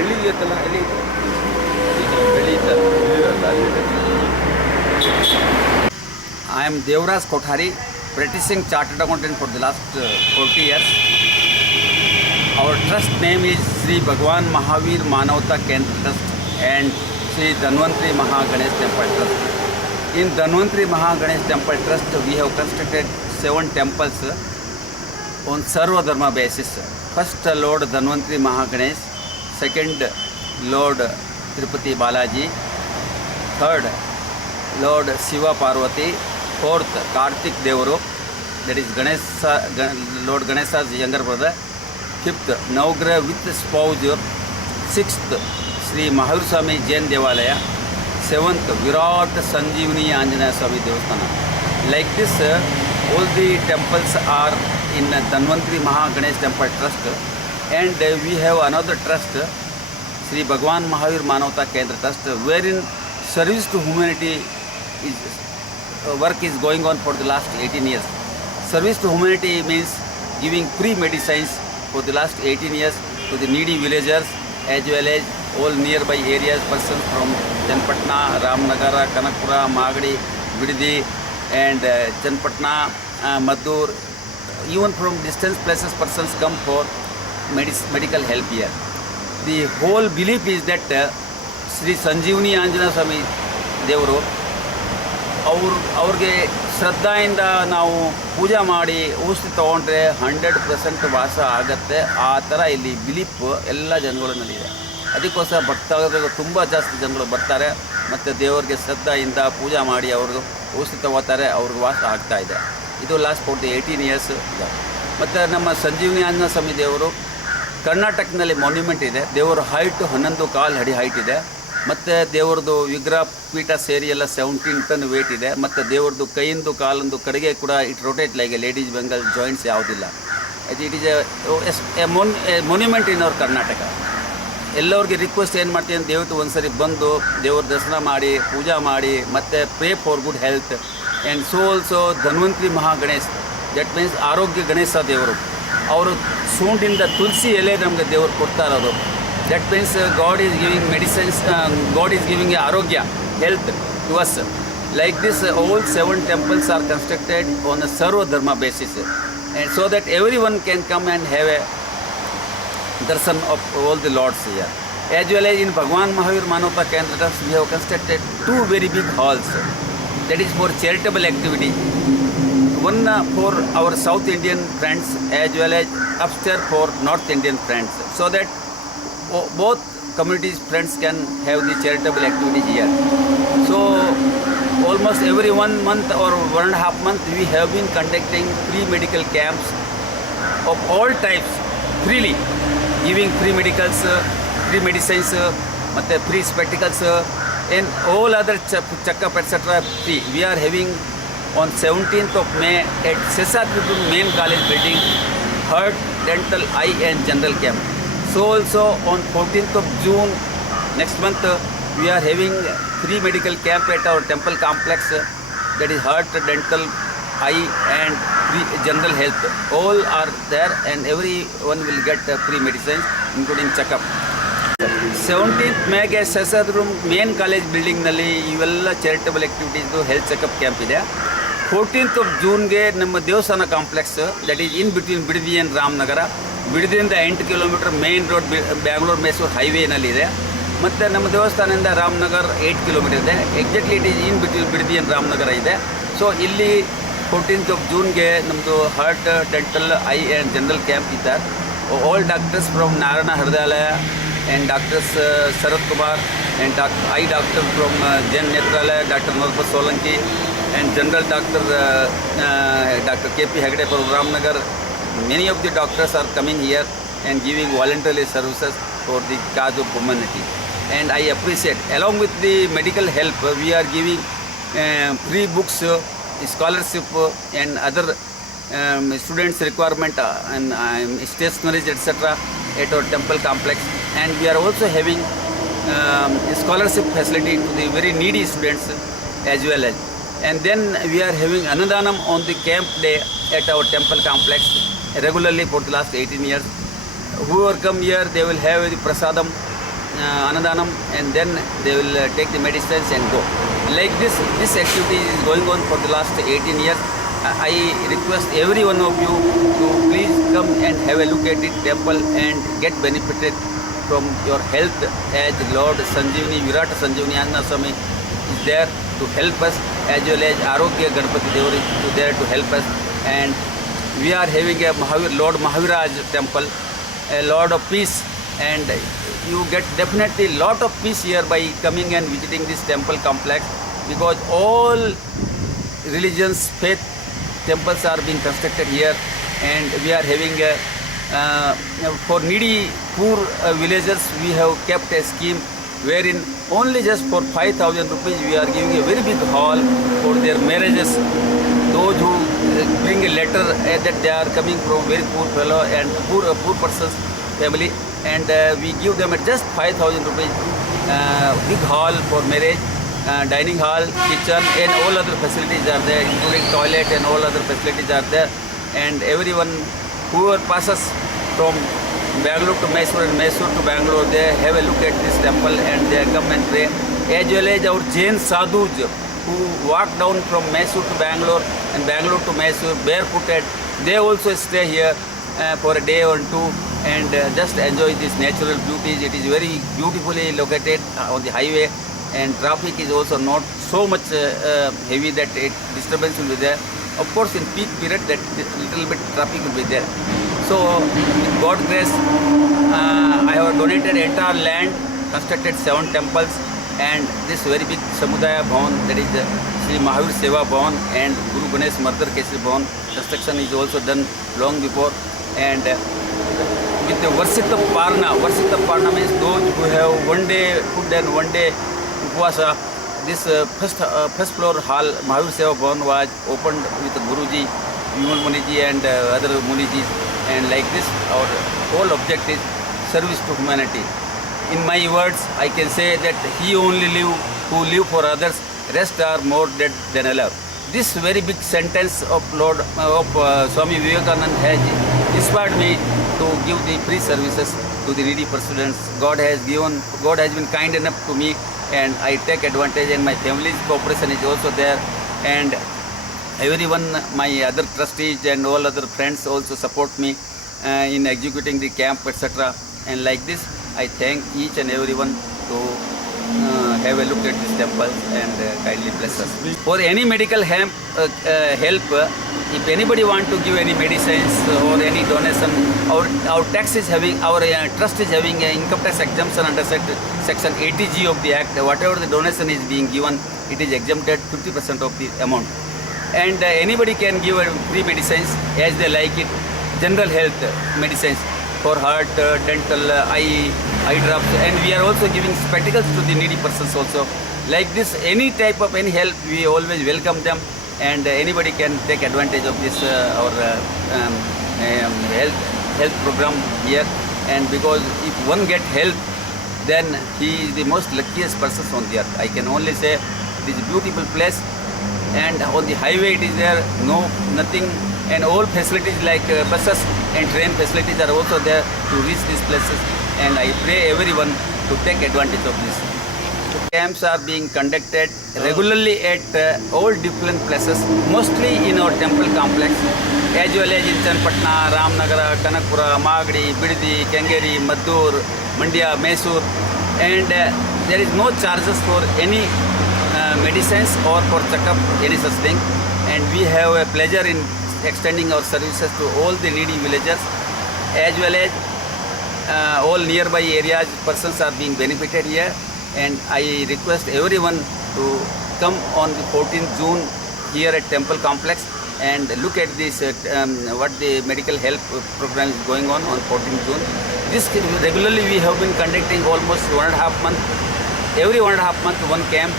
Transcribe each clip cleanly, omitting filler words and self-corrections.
ಬೆಳ್ಳಿ ಇದೆಯತ್ತಲ್ಲ ಎಲ್ಲಿ ಬೆಳ್ಳಿ I am Devraj Kothari, practicing chartered accountant for the last 40 years. Our trust name is Sri Bhagwan Mahavir Manavata Kendra Trust and Sri Dhanvantri Mahaganesh Temple Trust. In Dhanvantri Mahaganesh Temple Trust, we have constructed 7 temples on Sarva Dharma basis. First Lord Dhanvantri Mahaganesh, second Lord Tirupati Balaji, third Lord Shiva Parvati, fourth Kartik Devaru, that is Lord Ganesha's younger brother, fifth Navgraha with spouse, sixth Sri Mahavir Swami Jain Devalaya, seventh Virat Sanjeevani Anjanaya Swami Devasthana. Like this, all the temples are in Dhanvantri Mahaganesh Temple Trust, and we have another trust, Sri Bhagwan Mahavir Manavata Kendra Trust, wherein service to humanity work is going on for the last 18 years. Service to humanity means giving free medicines for the last 18 years to the needy villagers as well as all nearby areas, persons from Chanpatna, Ramnagara, Kanakpura, Magadi, Vididi and Chanpatna, Madur. Even from distant places persons come for medical help here. The whole belief is that Sri Sanjeevani Anjanaya Swami Devaru ಅವ್ರಿಗೆ ಶ್ರದ್ಧೆಯಿಂದ ನಾವು ಪೂಜೆ ಮಾಡಿ ಔಷಧಿ ತೊಗೊಂಡ್ರೆ 100% ವಾಸ ಆಗುತ್ತೆ. ಆ ಥರ ಇಲ್ಲಿ ಬಿಲೀಫ್ ಎಲ್ಲ ಜನಗಳಲ್ಲಿದೆ. ಅದಕ್ಕೋಸ್ಕರ ಭಕ್ತರು ತುಂಬ ಜಾಸ್ತಿ ಜನಗಳು ಬರ್ತಾರೆ ಮತ್ತು ದೇವರಿಗೆ ಶ್ರದ್ಧೆಯಿಂದ ಪೂಜೆ ಮಾಡಿ ಅವ್ರಿಗೆ ಔಷಧಿ ತೊಗೋತಾರೆ, ಅವ್ರಿಗೆ ವಾಸ ಆಗ್ತಾಯಿದೆ. ಇದು ಲಾಸ್ಟ್ ಫಾರ್ ದಿ 18 ಇಯರ್ಸ್ ಇದೆ. ಮತ್ತು ನಮ್ಮ ಸಂಜೀವನಿ ಆಂಜನೇಯ ಸ್ವಾಮಿ ದೇವರು ಕರ್ನಾಟಕದಲ್ಲಿ ಮಾನ್ಯುಮೆಂಟ್ ಇದೆ. ದೇವರ ಹೈಟ್ 11 ಕಾಲು ಅಡಿ ಹೈಟ್ ಇದೆ. ಮತ್ತು ದೇವರದು ವಿಗ್ರಹ ಪೀಠ ಸೇರಿ ಎಲ್ಲ 17 ಟನ್ ವೇಟ್ ಇದೆ. ಮತ್ತು ದೇವರದು ಕೈಯಿಂದ ಕಾಲೊಂದು ಕಡೆಗೆ ಕೂಡ it rotate like ladies bangle joints ಯಾವುದಿಲ್ಲ. It is a monument in our Karnataka. ಎಲ್ಲರಿಗೆ ರಿಕ್ವೆಸ್ಟ್ ಏನು ಮಾಡ್ತೀವಿ ಅಂತ ದಯವಿಟ್ಟು ಒಂದು ಸರಿ ಬಂದು ದೇವ್ರ ದರ್ಶನ ಮಾಡಿ ಪೂಜೆ ಮಾಡಿ ಮತ್ತು pray for good health. And so also Dhanvantari Mahaganesh, that means ಆರೋಗ್ಯ ಗಣೇಶ ದೇವರು. ಅವರು ಸೂಂಡಿಂದ ತುಳಸಿ ಎಲೆ ನಮಗೆ ದೇವರು ಕೊಡ್ತಾರದು. That means God is giving medicines, God is giving arogya, health to us. Like this, all 7 temples are constructed on a Sarva Dharma basis, and so that everyone can come and have a darshan of all the lords here. As well as in Bhagwan Mahavir Manavata Kendra Trust, we have constructed 2 very big halls. That is for charitable activity. One for our South Indian friends as well as upstairs for North Indian friends, so that both communities friends can have the charitable activity here. So almost every 1 month or 1.5 months we have been conducting free medical camps of all types, freely giving free medicals, free medicines, ಮತ್ತೆ free spectacles and all other checkup etc. free. We are having on 17th of May at Sesatipur main college building heart, dental, eye and general camp. So also on 14th of June next month we are having free medical camp at our temple complex, that is heart, dental, eye and free general health. All are there and everyone will get free medicines including checkup. 17th May ಗೆ ಸೆಸಾದ್ರೂ main college ಬಿಲ್ಡಿಂಗ್ನಲ್ಲಿ ಇವೆಲ್ಲ charitable activities health checkup camp ಇದೆ. 14th of Juneಗೆ ನಮ್ಮ ದೇವಸ್ಥಾನ complex, that is in between Bidadi and Ramanagara. ಬಿಡದಿಯಿಂದ 8 kilometre main road Bangalore Mysuru ಹೈವೇನಲ್ಲಿದೆ. ಮತ್ತು ನಮ್ಮ ದೇವಸ್ಥಾನದಿಂದ ರಾಮನಗರ್ 8 ಕಿಲೋಮೀಟರ್ ಇದೆ. Exactly it is in between Bidadi and Ramanagara ಇದೆ. ಸೊ ಇಲ್ಲಿ 14th of Juneಗೆ ನಮ್ಮದು heart, dental, eye and general camp ಇದ್ದಾರೆ. All doctors from Narayana Hrudayalaya and Doctors Sarath Kumar and eye doctor from Jain Netralaya, Dr. Norpa Solanki and General Doctor Dr. KP Hegde from Ramnagar. Many of the doctors are coming here and giving voluntary services for the cause of humanity, and I appreciate. Along with the medical help, we are giving free books, scholarship and other students requirement and stationeries etc. at our temple complex, and we are also having scholarship facility to the very needy students as well as. And then we are having Annadanam on the camp day at our temple complex regularly for the last 18 years. Whoever come here, they will have the prasadam Annadanam, and then they will take the medicines and go. Like this activity is going on for the last 18 years. I request every one of you to please come and have a look at the temple and get benefited from your health, as Lord Sanjeevani, Virata Sanjeevani Anjana Swami is there to help us, as well as Arogya Ganpati Devar is there to help us. And we are having a Lord Mahaviraj temple, a Lord of Peace, and you get definitely lot of peace here by coming and visiting this temple complex, because all religions, faith temples are being constructed here, and we are having for needy poor villagers we have kept a scheme wherein only just for 5,000 rupees we are giving a very big hall for their marriages. Those who bring a letter that they are coming from very poor fellow and poor person's family, and we give them at just 5,000 rupees big hall for marriage, dining hall, kitchen, and all other facilities are there, including toilet and all other facilities are there. And everyone who passes from Bangalore to Mysore and Mysore to Bangalore, they have a look at this temple and they come and pray. As well as our Jain sadhus who walk down from Mysore to Bangalore and Bangalore to Mysore barefooted, they also stay here for a day or two and just enjoy these natural beauties. It is very beautifully located on the highway, and traffic is also not so much heavy that disturbance will be there. Of course, in peak period, that little bit traffic will be there. So, with God's grace, I have donated entire land, constructed 7 temples, and this very big Samudaya Bhavan, that is Sri Mahavir Seva Bhavan and Guru Ganesh Mardar Kesari Bhavan. Construction is also done long before, and with the Varsita Parna means those who have one day food and one day upvasa. This first floor hall, Mahavir Seva Bhavan, was opened with Guruji, Vimal Muniji and other Munijis, and like this our whole object is service to humanity. In my words, I can say that he only who live for others, rest are more dead than alive. This very big sentence of Swami Vivekananda has inspired me to give the free services to the needy persons. God has been kind enough to me, and I take advantage, and my family's cooperation is also there, and everyone, my other trustees and all other friends also support me in executing the camp, etc. And like this, I thank each and everyone to have a look at this temple and kindly bless us. For any medical help, if anybody want to give any medicines or any donation, our tax is having, our trust is having income tax exemption under section 80G of the Act. Whatever the donation is being given, it is exempted 50% of the amount. And anybody can give free medicines as they like it, general health medicines for heart, dental, eye drops, and we are also giving spectacles to the needy persons also. Like this, any type of any help, we always welcome them, and anybody can take advantage of this our health program here. And because if one get help, then he is the most luckiest person on the earth. I can only say it is a beautiful place, and on the highway it is there, nothing, and all facilities like buses and train facilities are also there to reach these places, and I pray everyone to take advantage of this. Camps are being conducted regularly at all different places, mostly in our temple complex, as well as in Channapatna, Ramnagara, Kanakpura, Magadi, Biddi, Kengeri, Maddur, Mandya, Mysore, and there is no charges for any medicines or for checkup, any such thing, and we have a pleasure in extending our services to all the needy villagers, as well as all nearby areas. Persons are being benefited here, and I request everyone to come on the 14th June here at Temple Complex and look at this what the medical health program is going on 14th June. This regularly we have been conducting almost 1.5 months. Every 1.5 months one camp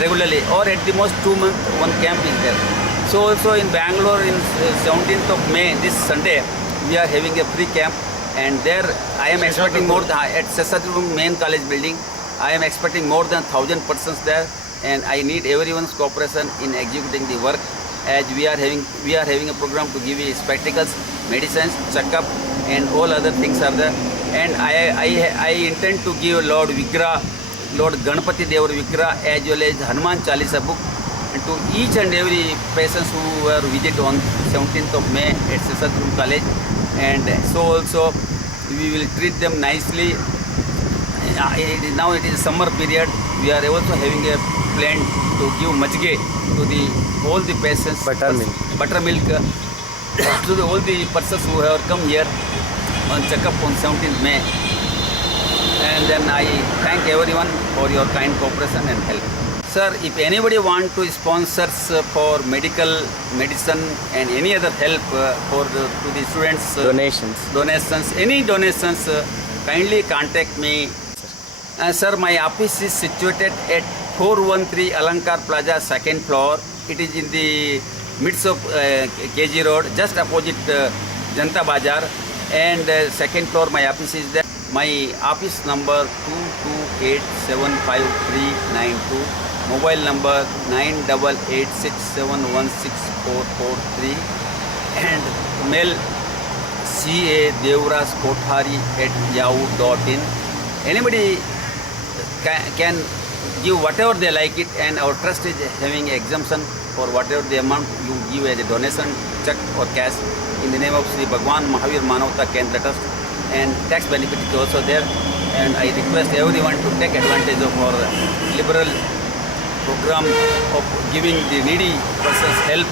regularly, or at the most 2 months one camp is there. So also in Bangalore in 17th of May, this Sunday, we are having a free camp, and there I am expecting more at Seshadri main college building. I am expecting more than 1,000 persons there, and I need everyone's cooperation in executing the work, as we are having a program to give you spectacles, medicines, checkup, and all other things are there. and I intend to give Lord Vigra, Lord Ganpati Devar Vigra, as well as Hanuman Chalisa book, and to each and every patients who were visit on 17th of May at Sesatrum College, and so also we will treat them nicely. Now it is summer period. We are also having a plan to give majge to all the patients, buttermilk to all the persons who have come here on checkup on 17th May. And then I thank everyone for your kind cooperation and help. Sir, if anybody want to sponsors for medicine and any other help to the students, donations, any donations, kindly contact me. Sir, my office is situated at 413 Alankar Plaza, second floor. It is in the midst of KG Road, just opposite Janta Bazar. And second floor, my office is there. My office number 2287539 mobile number 9886716443, and mail ca.devrajkothari@yahoo.in. Anybody can give whatever they like it, and our trust is having exemption for whatever the amount you give as a donation, check or cash, in the name of Sri Bhagwan Mahavir Manavata Kendra Trust, and tax benefit is also there. And I request everyone to take advantage of our liberal program of giving the needy persons help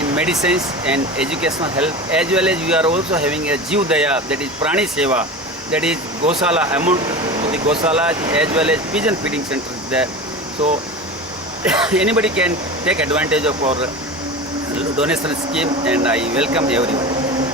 in medicines and educational help, as well as we are also having a Jeev Daya, that is Prani Seva, that is Gosala, amount to the Gosala, as well as pigeon feeding centers there. So anybody can take advantage of our donation scheme, and I welcome everyone.